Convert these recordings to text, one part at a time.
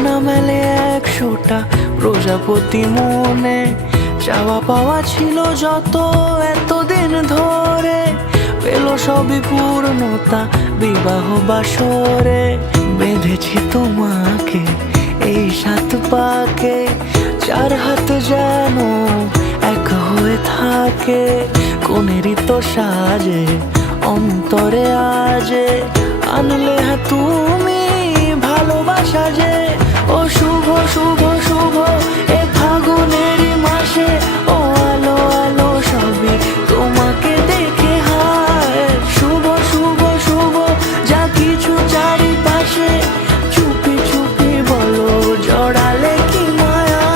ডানা মেলে 100টা প্রজাপতি মনে, চাওয়া পাওয়া ছিল যত এতদিন ধরে, পেল সবই পূর্ণতা বিবাহ বাসরে। বেঁধেছি তোমাকে এই 7 পাকে, 4 হাত যেন এক হয়ে থাকে। কোনেরই তো সাজে অন্তরে আজে, আনলে তুমি ভালোবাসা যে। ও শুভ শুভ শুভ এ ফাগুনেরই মাসে, ও আলো আলো সবই তোমাকে দেখে হায়। শুভ শুভ শুভ যা কিছু চারিপাশে, চুপি চুপি বলো জড়ালে কি মায়া।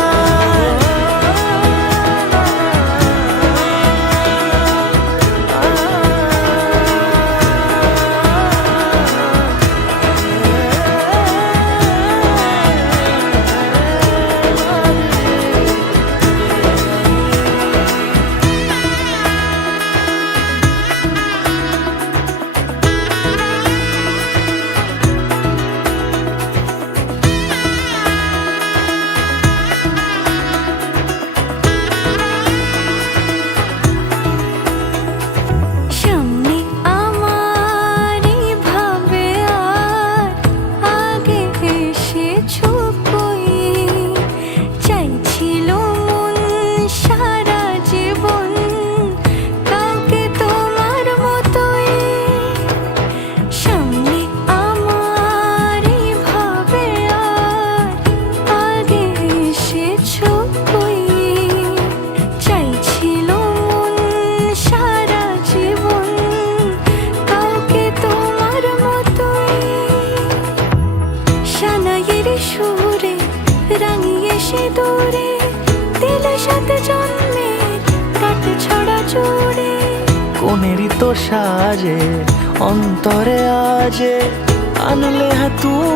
সুরে রাঙিয়ে সে দূরে, দিলে 7 জন্মের কাট ছড়া জুড়ে। কোনেরই তো সাজে অন্তরে আজে, আনলে তুমি